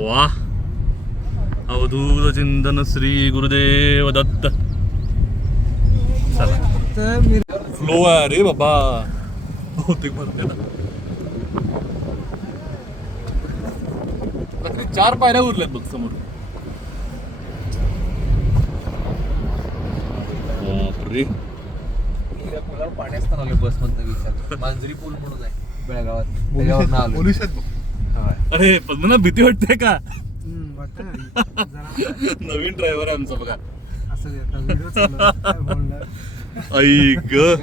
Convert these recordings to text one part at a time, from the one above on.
वा. अवधूत चिंतन श्री गुरुदेव दत्त चला. फ्लो आहे रे बाबा. बहुतेक रात्री चार पायऱ्या उरल्यात बघ समोर. बापरे. या पुलावर पाणी असताना आलो बस मधनं विचार. मांजरी पूल म्हणून आहे बेळगावात. त्याच्यावर आलो पोलीस आहेत होय. अरे पद्मना भीती वाटते का? नवीन ड्रायव्हर आहे आमचा बघा. आहे. आई ग.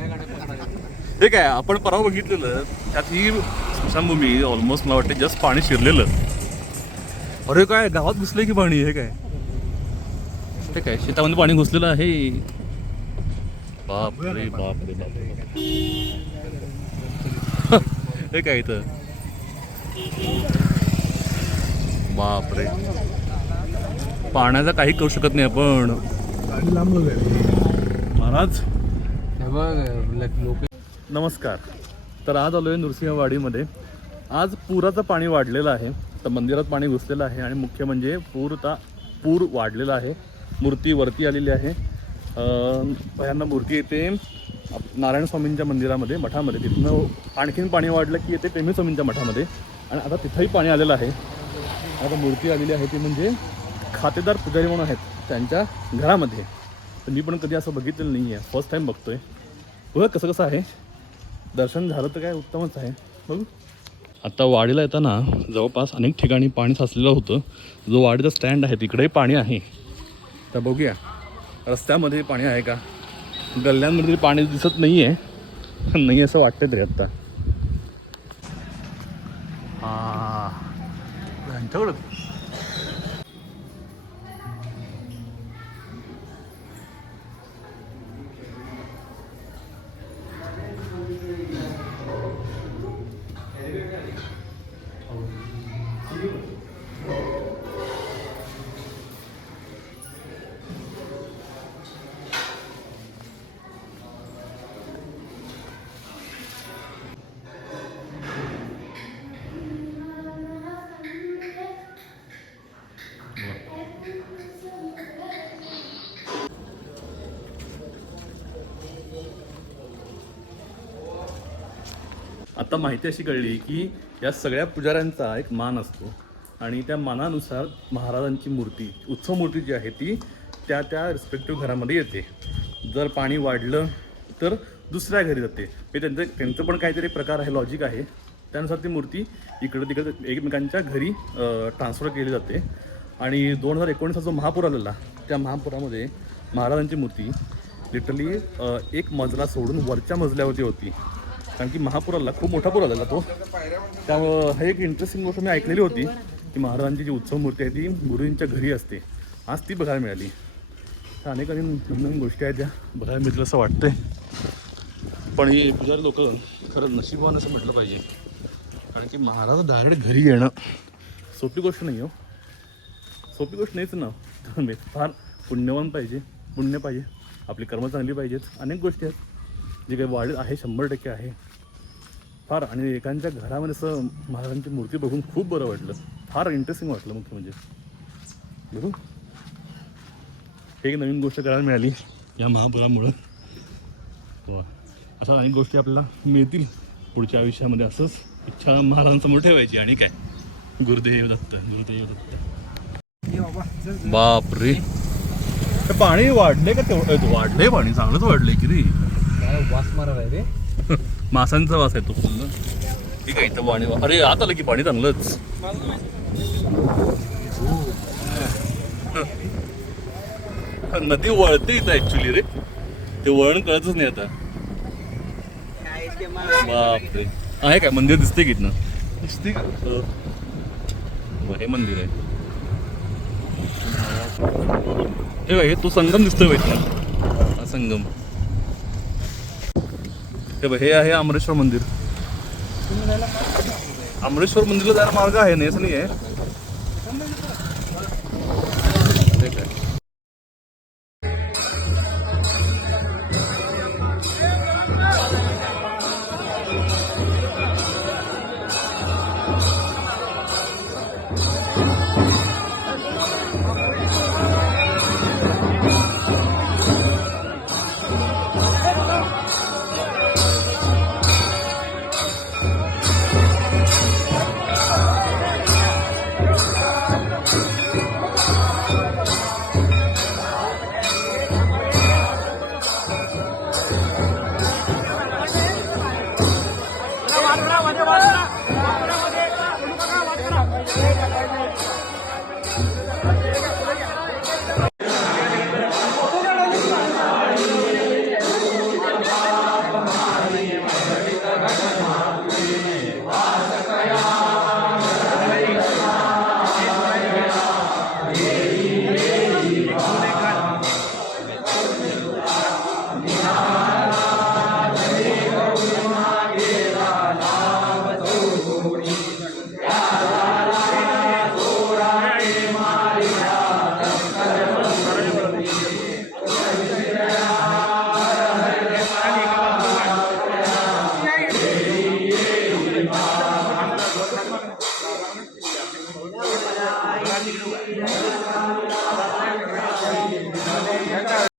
हे काय आपण परवा बघितलेलं त्यात ही स्मशानभूमी ऑलमोस्ट मला वाटते जस्ट पाणी शिरलेलं. अरे काय गावात घुसलंय की पाणी हे काय? हे काय शेतामध्ये पाणी घुसलेलं आहे? बाप रे बाप रे बाप रे बाप. हे काय इथं? बाप रे पाण्याचा काही करू शकत नाही आपण. महाराज. हे बघ लोक नमस्कार. तर आज आलो आहे नृसिंहवाडीमध्ये. आज पुराचं पाणी वाढलेलं आहे. तर मंदिरात पाणी घुसलेलं आहे आणि मुख्य म्हणजे पूरता पूर वाढलेला आहे. मूर्ती वरती आलेली आहे. अं, भयांना मूर्ती येते. नारायण स्वामींच्या मंदिरामध्ये मठामध्ये. तिथनं आणखीन पाणी वाढलं की येते प्रेमी स्वामींच्या मठामध्ये. आणि आता तिथंही पाणी आलेलं आहे. आता मूर्ती आलेली आहे ती म्हणजे खातेदार पुजारी म्हणून आहेत त्यांच्या घरामध्ये. तर मी पण कधी असं बघितलेलं नाही आहे फर्स्ट टाईम बघतोय. बघा कसं कसं आहे. दर्शन झालं तर काय उत्तमच आहे. बघू. आता वाडीला येताना जवळपास अनेक ठिकाणी पाणी साचलेलं होतं. जो वाडीचा स्टँड आहे तिकडेही पाणी आहे. तर बघूया. रस्त्यामध्ये पाणी आहे का? गल्ल्यांमध्ये पाणी दिसत नाही आहे नाही असं वाटतं तरी आत्ता 你偷了 आता माहिती अशी कळली की या सगळ्या पुजाऱ्यांचा एक मान असतो. आणि त्या मानानुसार महाराजांची मूर्ती उत्सव मूर्ती जी आहे ती त्या त्या रिस्पेक्टिव्ह घरामध्ये येते. जर पाणी वाढलं तर दुसऱ्या घरी जाते. हे त्यांचं त्यांचं पण काहीतरी प्रकार आहे लॉजिक आहे. त्यानुसार ती मूर्ती इकडं तिकडं एकमेकांच्या घरी ट्रान्सफर केली जाते. आणि दोन हजार एकोणीसचा जो महापूर आलेला त्या महापुरामध्ये महाराजांची मूर्ती लिटरली एक मजला सोडून वरच्या मजल्यावरती होती. कारण की महापूर आला खूप मोठा पूर आलेला तो. त्यामुळं हे एक इंटरेस्टिंग गोष्ट मी ऐकलेली होती की महाराजांची जी उत्सव मूर्ती आहे ती गुरुजींच्या घरी असते. आज ती बघायला मिळाली. तर अनेक अनेक नवीन गोष्टी आहेत त्या बघायला मिळतील असं वाटतंय. पण ही पुजारी लोक खरं नशीबवान असं म्हटलं पाहिजे. कारण की महाराज डायरेक्ट घरी येणं सोपी गोष्ट नाही हो. सोपी गोष्ट नाहीच ना. तुम्ही फार पुण्यवान पाहिजे पुण्य पाहिजे. आपली कर्म चांगली पाहिजेत. अनेक गोष्टी आहेत. जे काही वाढ आहे शंभर टक्के आहे. फार आणि एकांच्या घरामध्ये असं महाराजांची मूर्ती बघून खूप बरं वाटलं. फार इंटरेस्टिंग वाटलं मुख्य म्हणजे. बघू. एक नवीन गोष्ट करायला मिळाली या महापुरामुळं. हो अशा अनेक गोष्टी आपल्याला मिळतील पुढच्या आयुष्यामध्ये असंच. इच्छा महाराजांसमोर ठेवायची आणि काय? गुरुदेव दत्त गुरुदेव दत्त. बाबा बाप रे पाणी वाढले का तेवढं? वाढले पाणी चांगलंच वाढले की रे काय वास मारा आहे रे? मासांचा वास आहे तो फुल ठीक आहे इथं पाणी अरे आत आलं की पाणी चांगलंच. नदी वळते इथं ऍक्च्युली रे. ते वळण कळतच नाही आता. बापरे. आहे काय मंदिर दिसते की इथनं? दिसते का? हो. हे मंदिर आहे. हे हे तो संगम दिसतोय इथनं. हा संगम. हे बघ, हे आहे अमरेश्वर मंदिर. अमरेश्वर मंदिरला जायला मार्ग आहे नाही असं नाही आहे?